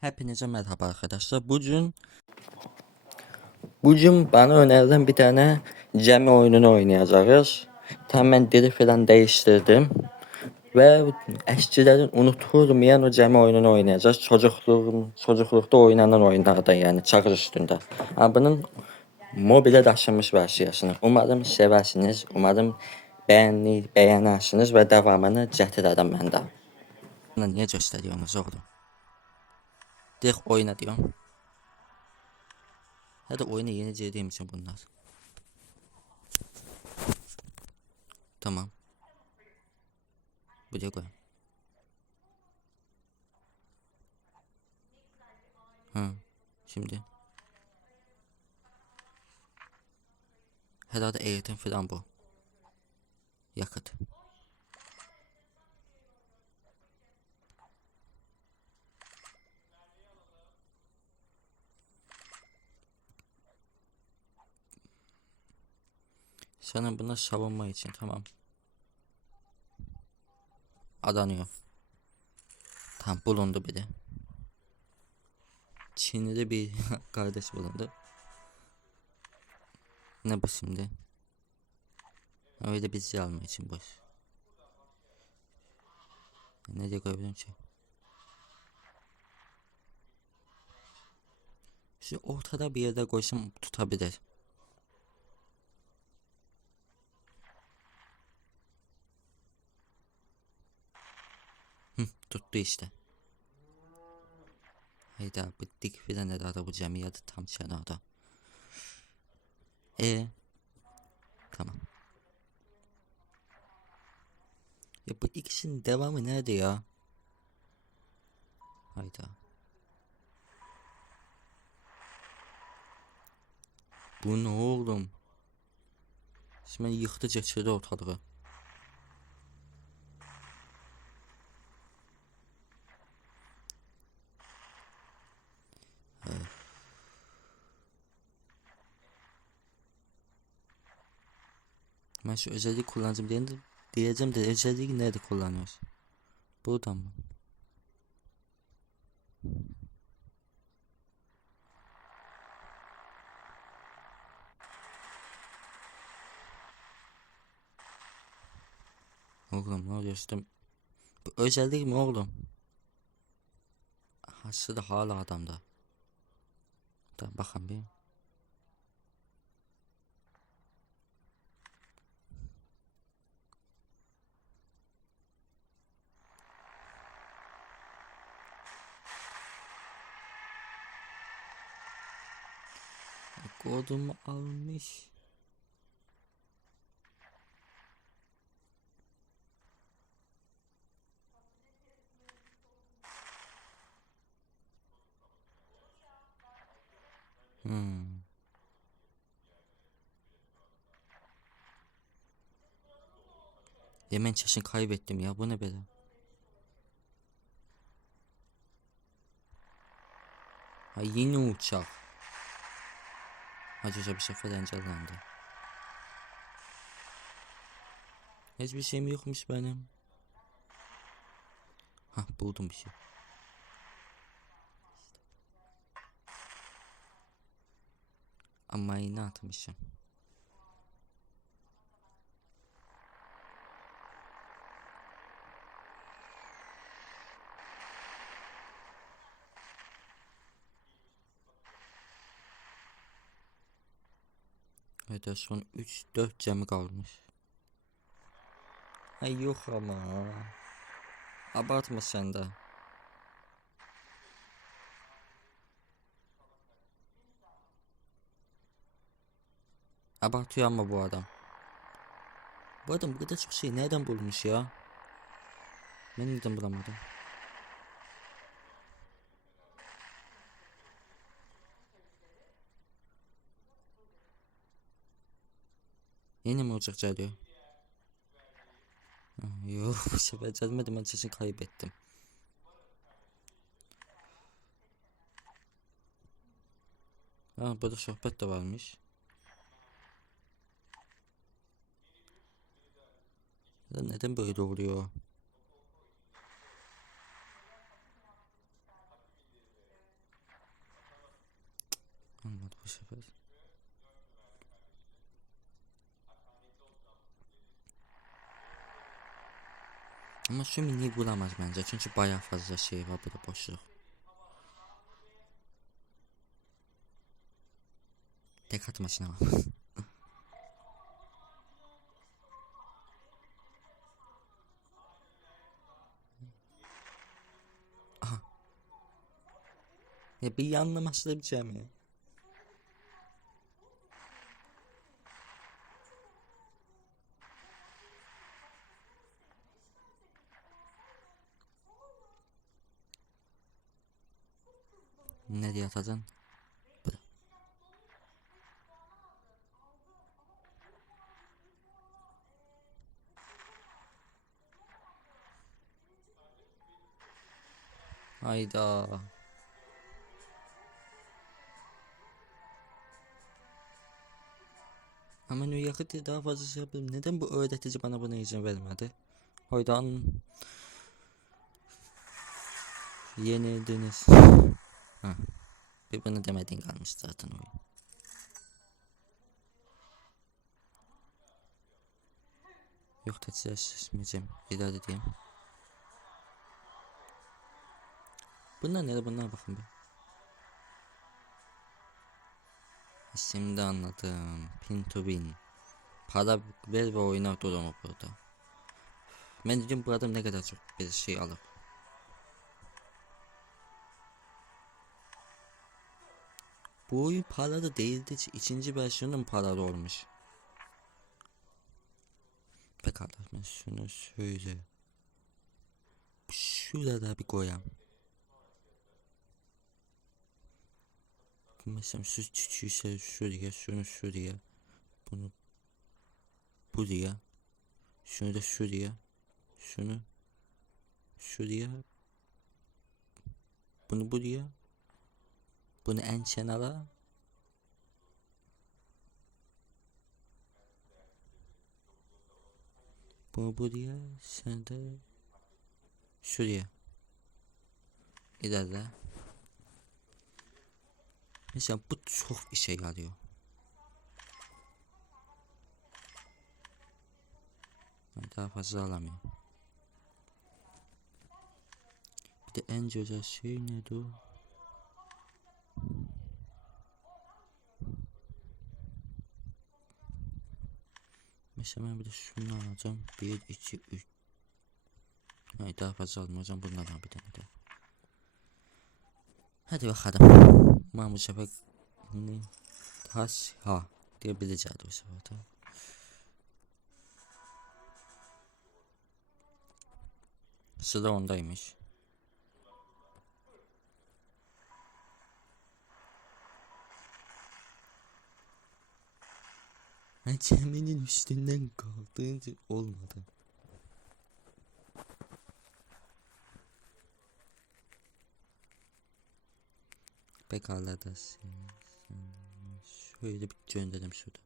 Hepinize merhaba arkadaşlar. Bugün Bugün bana önerilen bir tane Cemi oyununu oynayacağız. Tam ben dili falan değiştirdim. Ve eskilerin unutulmayan o Cemi oyununu oynayacağız. Çocukluğum, çocuklukta oynanan oyunlardan yani çakır üstünde. Ama bunun mobile taşınmış versiyasını. Umarım seversiniz. Umarım beğeni, beğenirsiniz ve devamını getireceğim ben de. niye gösteriyorsunuz oğlum? Direkt oyna diyorum. Hadi oyuna yeni girdiğim bunlar. Tamam. Buraya koy. Ha, şimdi. Herhalde eğitim falan bu. Yakıt. Sana buna savunma için tamam. Adanıyor. Tam bulundu biri. Çin'de bir kardeş bulundu. Ne bu şimdi? Öyle bizi alma için boş. Ne diye koyabilirim ki? Şu ortada bir yerde koysam tutabilir. Hı, tuttu işte. Hayda bu dik filan herhalde bu cemiyeti tam kenarda. E Tamam. Ya bu ikisinin devamı nerede ya? Hayda. Bu ne oğlum? Şimdi yıktı geçirdi ortalığı. Ben şu özelliği kullanacağım diye diyeceğim de özelliği nerede kullanıyoruz? Buradan mı? Oğlum ne oluyor işte? Bu özellik mi oğlum? Hası da hala adamda. Da bakın bir. Kodumu almış. Hmm. Yemen çaşın kaybettim ya bu ne böyle? Ha yeni uçak. Hacı Hoca bir sefer engellendi. Hiçbir şeyim yokmuş benim. Hah buldum bir şey. Ama yine atmışım. Evet son 3-4 cemi kalmış. Ay yok ama. Abartma sen de. Abartıyor ama bu adam. Bu adam bu kadar çok şey nereden bulmuş ya? Ben neden bulamadım? Yine mi olacak diyor? Yok bu sefer gelmedim ben sesini kaybettim. Ha burada sohbet de varmış. Ya neden böyle oluyor? Olmadı bu sefer. Ama şu miniyi bulamaz bence çünkü bayağı fazla şey var burada boşluk. Tek atmasına bak. Aha. Ya bir yanlaması da bir şey mi ya? Burada. Hayda. Ama York'ta daha fazla şey yapayım. Neden bu öğretici bana buna izin vermedi? Hoydan yenildiniz. Ha. Bir bunu demediğin kalmış zaten oyun. Yok teçhizleşmeyeceğim. İdare edeyim. Bunlar nerede bunlar bakın bir. Şimdi anladım. Pin to win. Para ver ve oyna durumu burada. Ben dedim bu adam ne kadar çok bir şey alır. Bu oyun paralı değildi. ikinci versiyonun paralı olmuş. Pekala ben şunu şöyle. Şurada bir koyayım. Mesela şu küçüğü şuraya, şunu şuraya. Bunu buraya. Şunu da şuraya. Şunu şuraya. Bunu buraya. Bunu en kenara. Bunu buraya. Sen de şuraya. İlerle. Mesela bu çok işe yarıyor. Ben daha fazla alamıyorum. Bir de en güzel şey neydi o? Mesela ben bir de şunu alacağım. 1, 2, 3. Hayır daha fazla almayacağım. Bunlardan bir tane de. Hadi bakalım. Umarım bu sefer? Taş ha diyebileceğiz bu sefer de. Sıra ondaymış. Ben çemenin üstünden kaldığınca olmadı. Pekala da şöyle bir gönderelim şurada.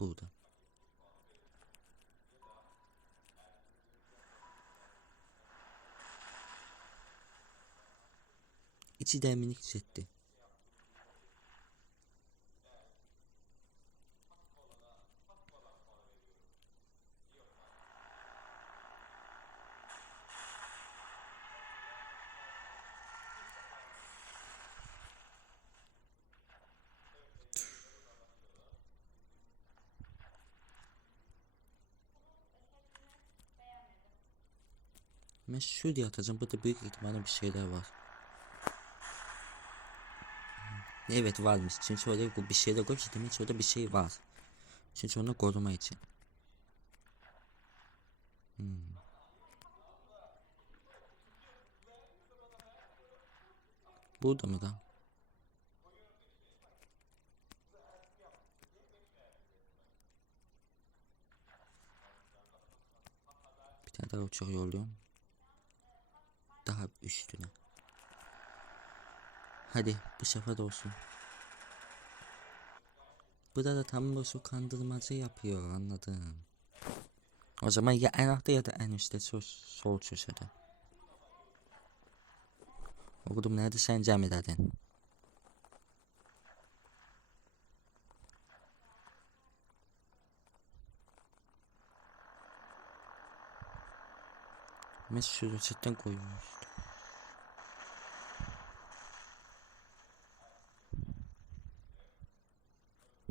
Burada. İçi de minik hissetti. Ben şuraya atacağım. Burada büyük ihtimalle bir şeyler var. Evet varmış. Çünkü oraya bir şeyler koymuş. Demek ki orada bir şey var. Çünkü onu koruma için. Hmm. Burada mı da? Bir tane daha uçak yolluyorum. Daha üstüne. Hadi bu sefer olsun. Burada da tam da şu kandırmacı yapıyor anladım. O zaman ya en altta ya da en üstte sol, sol köşede. Oğlum nerede sen camilerden? Mesut cidden koymuş.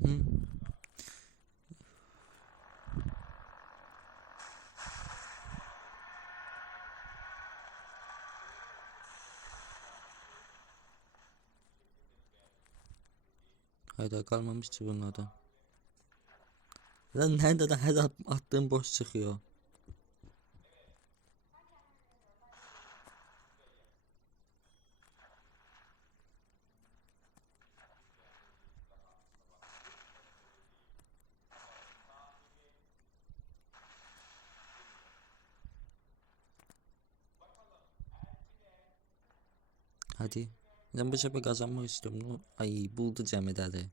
Hı? Hayda kalmamıştı bunlardan. Lan nerede lan her at- attığım boş çıkıyor. Hadi. Ben bu sefer kazanmak istiyorum. Ay buldu Cem hadi.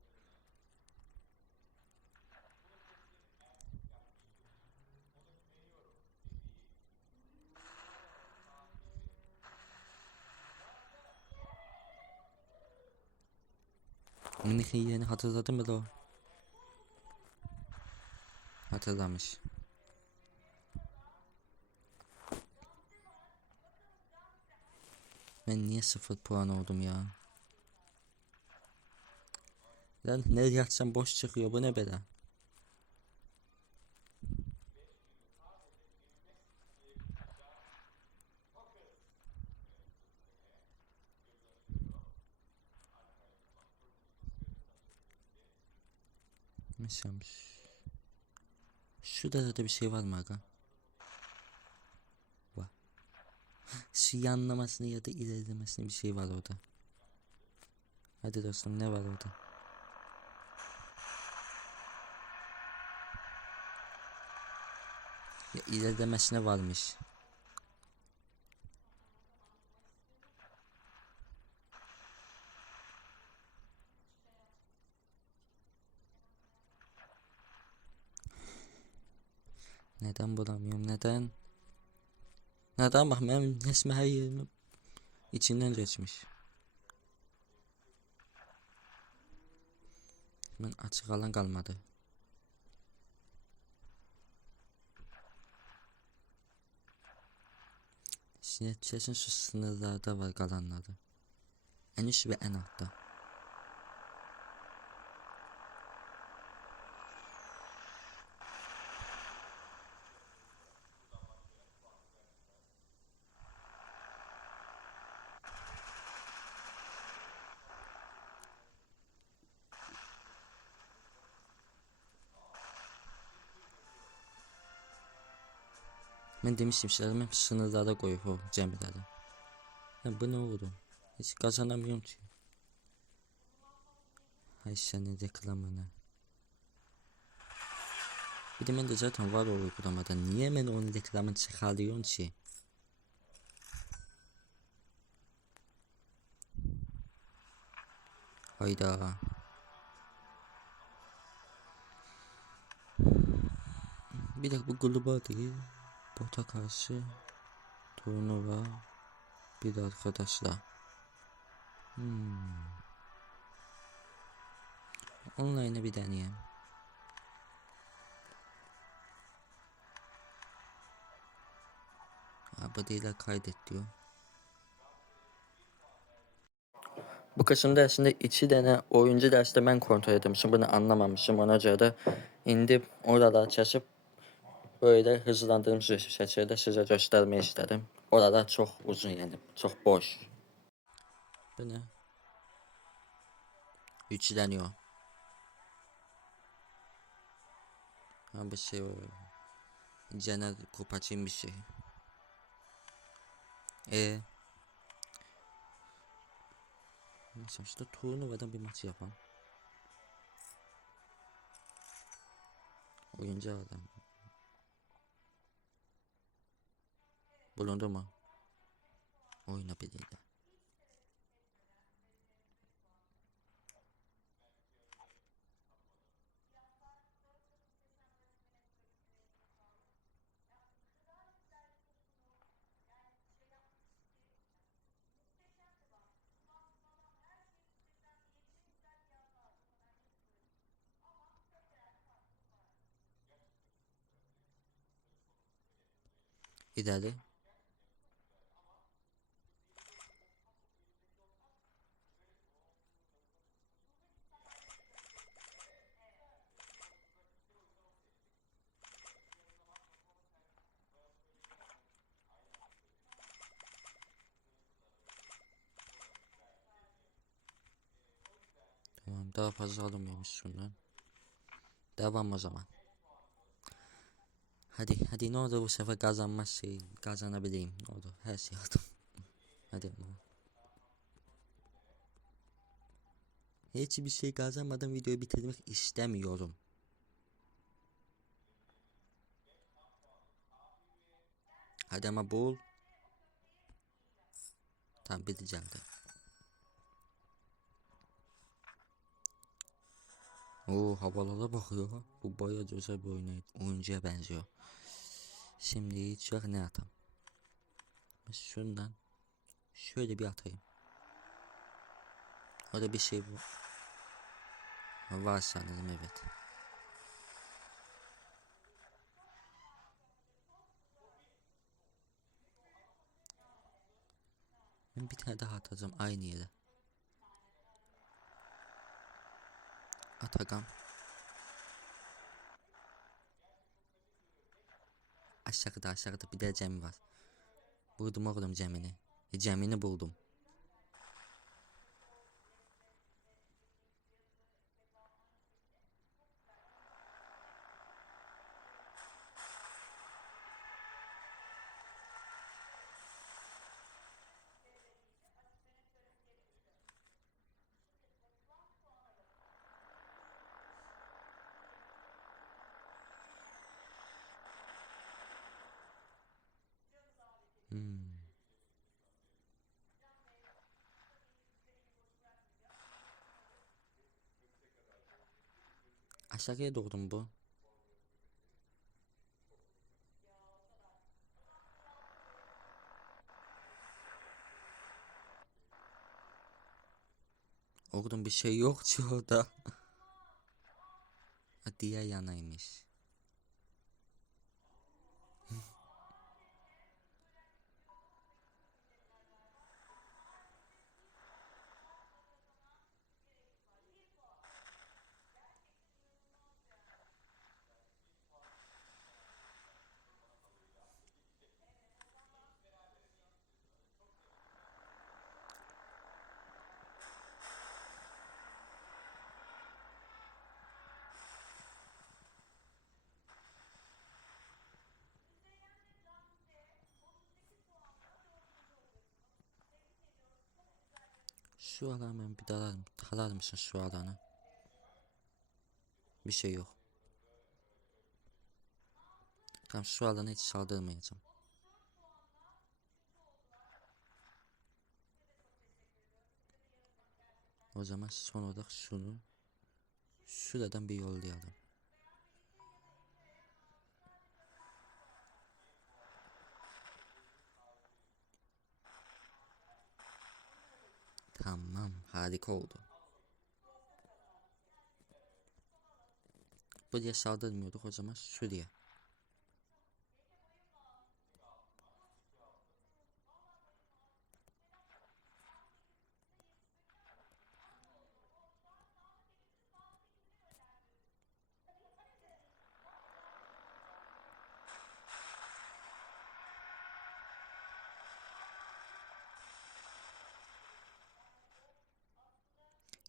Minik yerini hatırladın mı da o? Hatırlamış. Ben niye sıfır puan oldum ya? Lan nereye atsam boş çıkıyor bu ne bela? Mesela Şurada da bir şey var mı aga? Var. Şu yanlamasını ya da ilerlemesini bir şey var orada. Hadi dostum ne var orada? Ya ilerlemesine varmış. Neden bulamıyorum? Neden? Neden bak benim resmi her yerimi içinden geçmiş. Ben açık alan kalmadı. Snapchat'in şu sınırlarda var kalanları. En üst ve en altta. Ben demiştim şeylerimi hep sınırlarda koyup o cemilerde. Ya bu ne oldu? Hiç kazanamıyorum ki. Hay senin reklamını. Bir de ben de zaten var o uygulamada. Niye ben onun reklamını çıkarıyorum ki? Hayda. Bir dakika bu gruba değil. Bota karşı turnuva bir arkadaşla. Hmm. Online'ı bir deneyeyim. Abadiyle kaydet diyor. Bu kısım dersinde iki tane oyuncu derste ben kontrol etmişim. Bunu anlamamışım. Ona göre de indi oralar çalışıp böyle hızlandırılmış bir şekilde size göstermeyi istedim. Oralar çok uzun yani. Çok boş. Bu ne? Üçleniyor. Ha bir şey var. Genel kopacağım bir şey. E. Mesela işte turnuvadan bir maç yapalım. Oyuncu adam. Voló un toma. Uy, una piedrita. y dale fazla alamıyormuş şundan. Devam o zaman. Hadi hadi ne olur bu sefer kazanma şey kazanabileyim. Ne olur her şey aldım. hadi ama. Hiçbir şey kazanmadan videoyu bitirmek istemiyorum. Hadi ama bul. Tamam biteceğim de. Oo havalara bakıyor. Bu bayağı güzel bir oyun, oyuncuya benziyor. Şimdi çık ne atam? Şundan şöyle bir atayım. Orada bir şey bu. Var sanırım evet. Ben bir tane daha atacağım aynı yere. Atagam. Aşağıda aşağıda bir de Cem var. Buldum oğlum Cem'ini. Cem'ini buldum. Aşağıya doğru mu bu? Oğlum bir şey yok ki orada. Diğer yanaymış. Şu alanı ben bir dalar, talar mısın şu alanı? Bir şey yok. Tamam şu alana hiç saldırmayacağım. O zaman son olarak şunu şuradan bir yollayalım. Tamam harika oldu. Buraya saldırmıyorduk o zaman şuraya.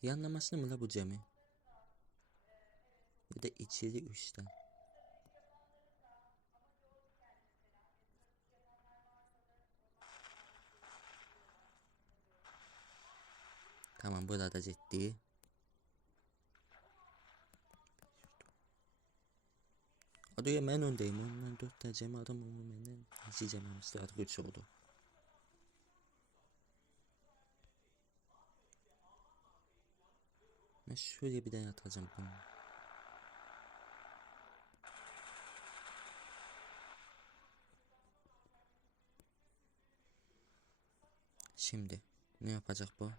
Yanlamasını mı la bu Cem'i? Ya da içeri üstten. Tamam burada ciddi. Adı ben öndeyim. Ondan dört tane Cem adam ama benden iki üç oldu. Ben şöyle bir tane atacağım bunu. Şimdi ne yapacak bu?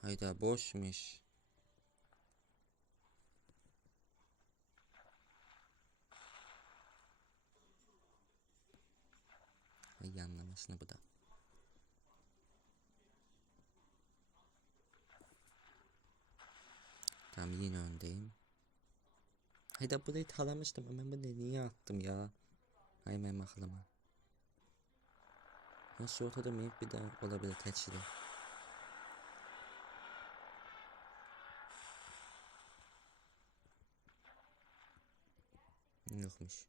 Hayda boşmuş. Ay anlamasını bu da. Tamam yine öndeyim. Hayda burayı talamıştım ama ben bunu niye attım ya? Hay ben aklıma. Nasıl ortada mıyım bir daha olabilir teçhide. Yokmuş.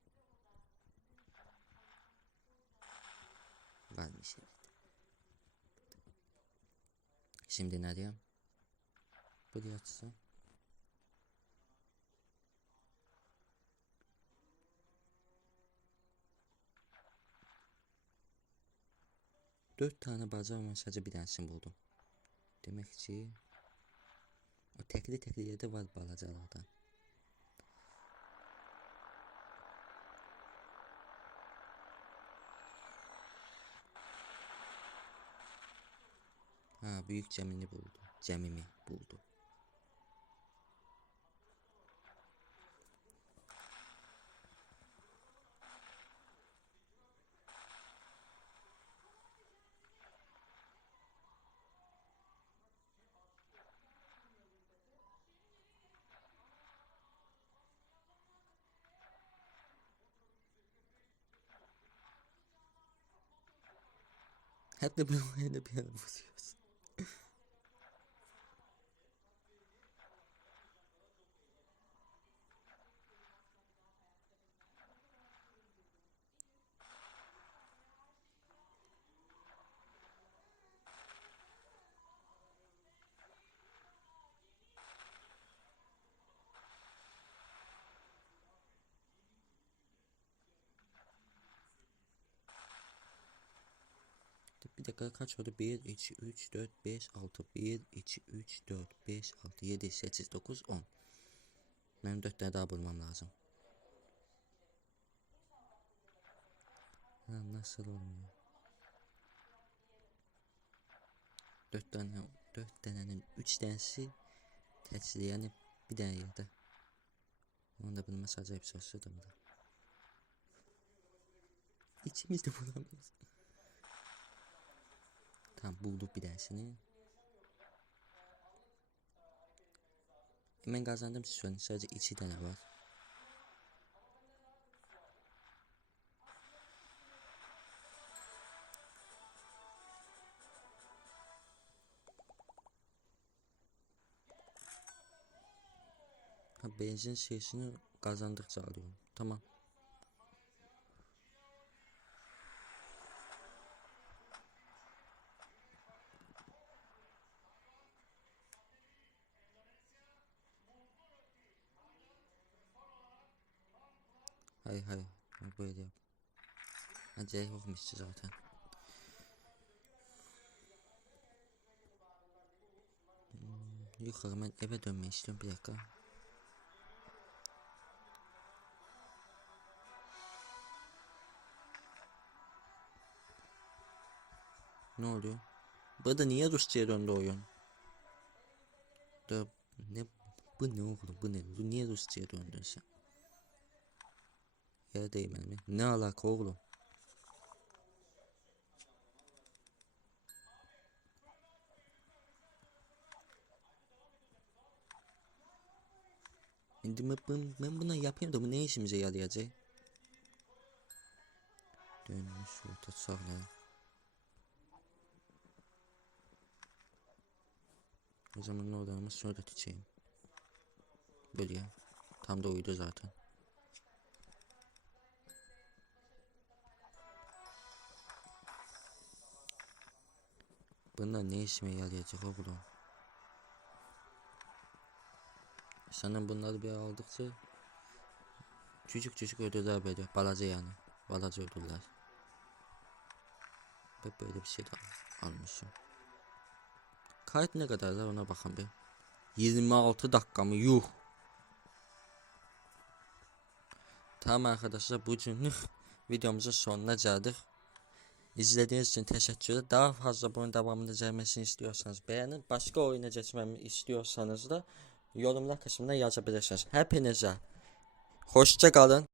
Varmış evet. Şimdi ne diyeyim? Buraya açsam. 4 tane bacarmayan sadəcə bir dənəsini buldum. Demək ki, o təkli-təkli yerdə var balacalardan. Ha, büyük Cemil'i buldu. Cemimi buldu. Hep de böyle bir yere vuruyorsun. Bir dakika kaç oldu? 1, 2, 3, 4, 5, 6. 1, 2, 3, 4, 5, 6, 7, 8, 9, 10. Benim 4 tane daha bulmam lazım. Ha, nasıl olmuyor? 4 tane, 4 tanenin 3 tanesi teçhili yani bir tane yerde. Onu da bulması acayip şaşırdım da. İçimizde bulamıyoruz. Tamam bulduk bir tanesini. Hemen kazandım şu an. Sadece iki tane var. Benzin şeysini kazandıkça alıyorum. Tamam. Hay hay. Ha, Böyle yap. Acayip yokmuştu zaten. Hmm, Yukarı ben eve dönmek istiyorum bir dakika. Ne oluyor? Burada niye Rusça'ya döndü oyun? Da ne bu ne oğlum bu ne? Bu niye Rusça'ya döndün sen? Yere değmeli mi? Ne alaka oğlum? Şimdi ben, ben, bunu yapayım da bu ne işimize yarayacak? Dönmüş orta sahne. O zaman ne ama sonra tutayım. Böyle ya. Tam da uydu zaten. Bunlar ne işime yarayacak oğlum? Sanırım bunları bir aldıkça küçük küçük ödüller böyle balaca yani balaca ödüller. Ve böyle bir şey de almışım. Kayıt ne kadarlar ona bakın bir. 26 dakika mı? Yuh. Tamam arkadaşlar bugünlük videomuzun sonuna geldik. İzlediğiniz için teşekkür ederim. Daha fazla bunun devamını gelmesini istiyorsanız beğenin. Başka oyuna geçmemi istiyorsanız da yorumlar kısmına yazabilirsiniz. Hepinize hoşça kalın.